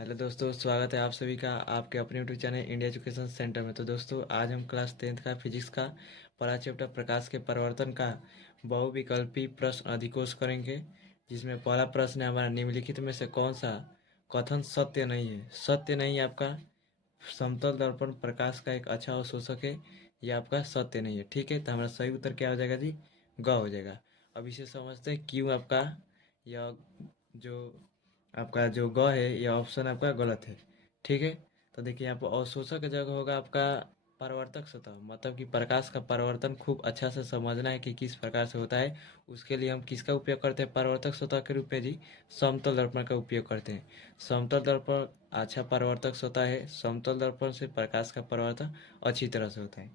Hello दोस्तों, स्वागत है आप सभी का आपके अपने YouTube channel India education centre में। तो दोस्तों, आज हम क्लास 10th का फिजिक्स का पहला चैप्टर प्रकाश के परिवर्तन का बहुविकल्पी प्रश्न अधिकोष करेंगे। जिसमें पहला प्रश्न है हमारा, निम्नलिखित में से कौन सा कथन सत्य नहीं है। सत्य नहीं है आपका, समतल दर्पण प्रकाश का एक अच्छा अवशोषक है। यह आपका सत्य नहीं है। ठीक है, तो हमारा सही उत्तर क्या हो जाएगा जी? ग हो जाएगा। अब इसे समझते हैं क्यों आपका यह जो आपका जो ग है यह ऑप्शन आपका गलत है। ठीक है, तो देखिए यहाँ पर अवशोषक जगह होगा आपका परावर्तक सतह, मतलब कि प्रकाश का परावर्तन खूब अच्छा से समझना है कि किस प्रकार से होता है। उसके लिए हम किसका उपयोग करते हैं परावर्तक सतह के रूप में जी? समतल दर्पण का उपयोग करते हैं। समतल दर्पण अच्छा परावर्तक सतह है। समतल दर्पण से प्रकाश का परावर्तन अच्छी तरह से होता है।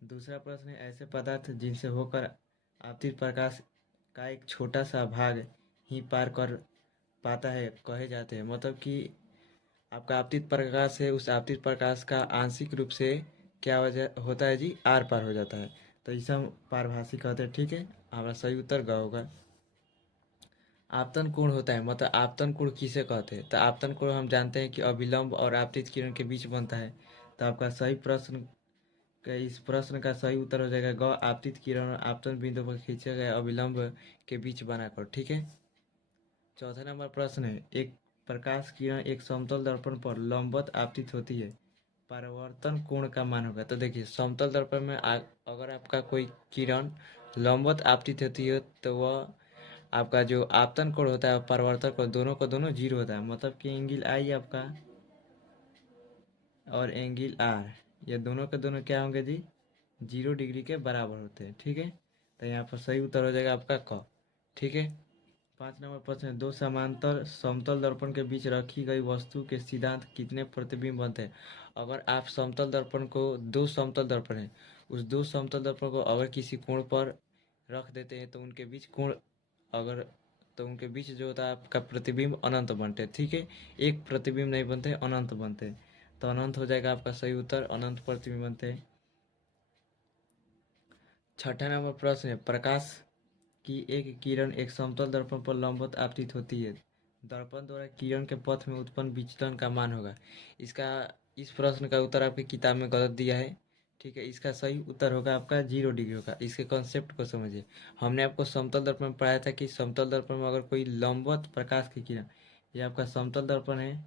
दूसरा प्रश्न है, ऐसे पदार्थ जिनसे होकर आपतित प्रकाश का एक छोटा सा भाग ही पार कर पाता है कहे जाते हैं। मतलब कि आपका आपतित प्रकाश है, उस आपतित प्रकाश का आंशिक रूप से क्या वजह होता है जी? आर पार हो जाता है। तो इसे हम पारभासी कहते हैं। ठीक है, हमारा सही उत्तर ग होगा। आपतन कोण होता है, मतलब आपतन कोण किसे कहते हैं? तो आपतन कोण हम जानते हैं कि अभिलंब और आपतित किरण के बीच बनता है। तो आपका सही प्रश्न का इस प्रश्न का सही उत्तर हो जाएगा ग, आपतित किरण और आपतन बिंदु पर खींचे गए अभिलंब के बीच बनाकर। ठीक है, चौथा नंबर प्रश्न है, एक प्रकाश किरण एक समतल दर्पण पर लंबवत आपतित होती है, परावर्तन कोण का मान होगा। तो देखिए, समतल दर्पण में अगर आपका कोई किरण लंबवत आपतित होती है तो वह आपका जो आपतन कोण होता है परावर्तन कोण, दोनों का दोनों जीरो होता है। मतलब कि एंगल आई आपका और एंगल आर, ये दोनों के दोनों क्या होंगे जी? 0 डिग्री के बराबर होते हैं। ठीक है, तो यहाँ पर सही उत्तर हो जाएगा आपका क। ठीक है, 5 नंबर प्रश्न है, दो समांतर समतल दर्पण के बीच रखी गई वस्तु के सिद्धांत कितने प्रतिबिंब बनते हैं? अगर आप समतल दर्पण को, दो समतल दर्पण है, उस दो समतल दर्पण को अगर किसी कोण पर रख देते हैं तो उनके बीच कोण, अगर तो उनके बीच जो होता है आपका प्रतिबिंब अनंत बनते हैं। ठीक है, एक प्रतिबिंब नहीं बनते, अनंत बनते हैं। तो अनंत हो जाएगा आपका सही उत्तर, अनंत प्रतिबिंब बनते हैं। छठा नंबर प्रश्न है, प्रकाश की एक किरण एक समतल दर्पण पर लंबवत आपतित होती है, दर्पण द्वारा किरण के पथ में उत्पन्न विचलन का मान होगा। इसका इस प्रश्न का उत्तर आपकी किताब में गलत दिया है। ठीक है, इसका सही उत्तर होगा आपका 0 डिग्री होगा। इसके कॉन्सेप्ट को समझिए। हमने आपको समतल दर्पण में पढ़ाया था कि समतल दर्पण में अगर कोई लंबवत प्रकाश की किरण, ये आपका समतल दर्पण है,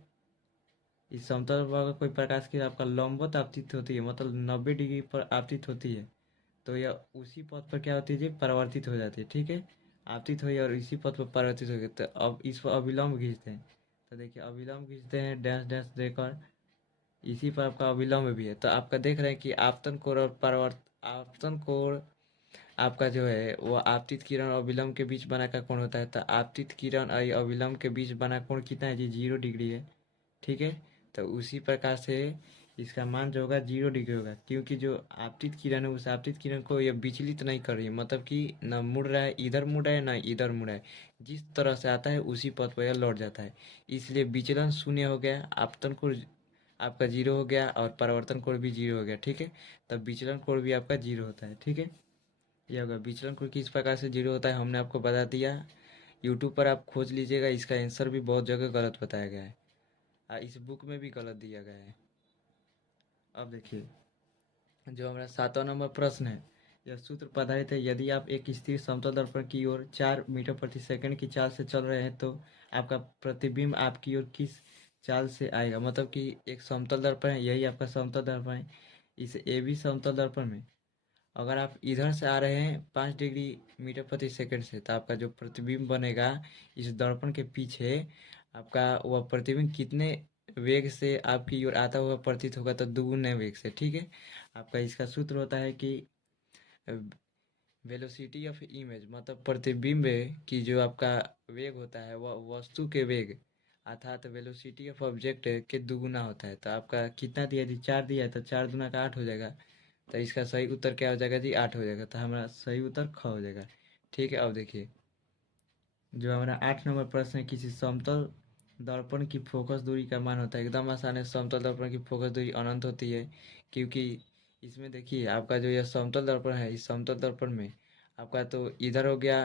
इस समतल दर्पण पर अगर कोई प्रकाश की आपका लंबवत आपतित होती है, मतलब 90 डिग्री पर आपतित होती है, तो यह उसी पथ पर क्या होती है जी? परिवर्तित हो जाती है। ठीक है, आपतित हुई और इसी पथ पर परिवर्तित हो गई। तो अब इस पर अविलंब खींचते हैं। तो देखिए, अविलंब खींचते हैं डैश डैश देकर, इसी पर आपका अविलंब भी है। तो आपका देख रहे हैं कि आपतन कोण और आपतन कोण आपका जो है वो आपतित किरण और अविलंब के बीच बना का कोण होता है। तो आपतित किरण और अविलंब के बीच बना कोण कितना है जी? 0 डिग्री है। ठीक है, तो उसी प्रकार से इसका मान जो होगा 0 डिग्री होगा, क्योंकि जो आपतित किरण है उस आपतित किरण को यह विचलित नहीं कर रही है, मतलब कि न मुड़ रहा है, इधर मुड़ रहा है, ना इधर मुड़ रहा है। जिस तरह से आता है उसी पथ पर यह लौट जाता है। इसलिए विचलन शून्य हो गया, आपतन कोण आपका 0 हो गया और परावर्तन कोण भी 0 हो गया। ठीक है, तब विचलन कोण भी आपका 0 होता है। ठीक है, यह होगा विचलन कोण किस प्रकार से 0 होता है, हमने आपको बता दिया। यूट्यूब पर आप खोज लीजिएगा, इसका आंसर भी बहुत जगह गलत बताया गया है, इस बुक में भी गलत दिया गया है। अब देखिए, जो हमारा 7वां नंबर प्रश्न है, यह सूत्र पढ़ाए थे, यदि आप एक स्थिर समतल दर्पण की ओर 4 मीटर प्रति सेकंड की चाल से चल रहे हैं तो आपका प्रतिबिंब आपकी ओर किस चाल से आएगा। मतलब कि एक समतल दर्पण है, यही आपका समतल दर्पण है। इस ए बी समतल दर्पण में अगर आप इधर से आ रहे हैं 5 डिग्री मीटर प्रति सेकंड से, तो आपका जो प्रतिबिंब बनेगा इस दर्पण के पीछे, आपका वह प्रतिबिंब कितने वेग से आपकी ओर आता हुआ प्रतीत होगा? तो दुगुने वेग से। ठीक है, आपका इसका सूत्र होता है कि वेलोसिटी ऑफ इमेज, मतलब प्रतिबिंब की जो आपका वेग होता है वह वस्तु के वेग अर्थात वेलोसिटी ऑफ ऑब्जेक्ट के दुगुना होता है। तो आपका कितना दिया जी? 4 दिया है, तो 4 दूना का 8 हो जाएगा। तो इसका सही उत्तर क्या हो जाएगा जी? 8 हो जाएगा। तो हमारा सही उत्तर ख हो जाएगा। ठीक है, अब देखिए, जो हमारा 8 नंबर प्रश्न है, किसी समतल दर्पण की फोकस दूरी का मान होता है। एकदम आसान है, समतल दर्पण की फोकस दूरी अनंत होती है, क्योंकि इसमें देखिए आपका जो यह समतल दर्पण है, इस समतल दर्पण में आपका तो इधर हो गया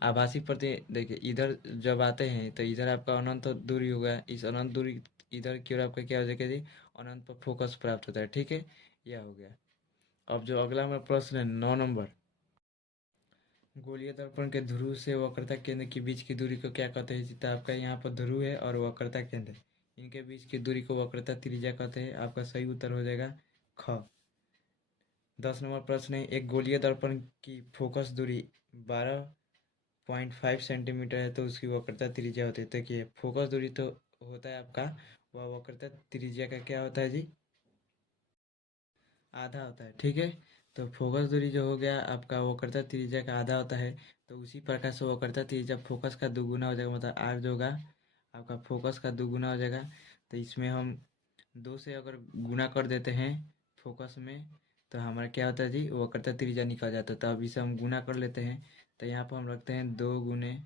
आभासी प्रति देखिए इधर जब आते हैं तो इधर आपका अनंत दूरी होगा, इस अनंत दूरी इधर की ओर आपका क्या हो जाएगा जी, अनंत पर फोकस प्राप्त होता है। ठीक है, यह हो गया। अब जो अगला हमारा प्रश्न है 9 नंबर, गोलीय दर्पण के ध्रुव से वक्रता केंद्र के बीच की दूरी को क्या कहते हैं? तो आपका यहाँ पर ध्रुव है और वक्रता केंद्र, इनके बीच की दूरी को वक्रता त्रिज्या कहते हैं। आपका सही उत्तर हो जाएगा ख। 10 नंबर प्रश्न है, एक गोलीय दर्पण की फोकस दूरी 12.5 सेंटीमीटर है तो उसकी वक्रता त्रिज्या होती है। देखिए फोकस दूरी तो होता है आपका, वह वक्रता त्रिज्या का क्या होता है जी, आधा होता है। ठीक है, तो फोकस दूरी जो हो गया आपका वक्रता त्रिज्या का आधा होता है, तो उसी प्रकार से वक्रता त्रिज्या फोकस का दुगुना हो जाएगा, मतलब आर जो होगा आपका फोकस का दुगुना हो जाएगा। तो इसमें हम 2 से अगर गुना कर देते हैं फोकस में तो हमारा क्या होता है जी, वक्रता त्रिज्या निकल जाता है। तो अब इसे हम गुना कर लेते हैं, तो यहाँ पर हम रखते हैं 2 ×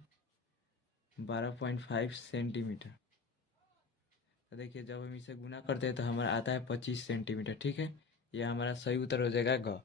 12.5 सेंटीमीटर। तो देखिए जब हम इसे गुना करते हैं तो हमारा आता है 25 सेंटीमीटर। ठीक है, यह हमारा सही उत्तर हो जाएगा ग।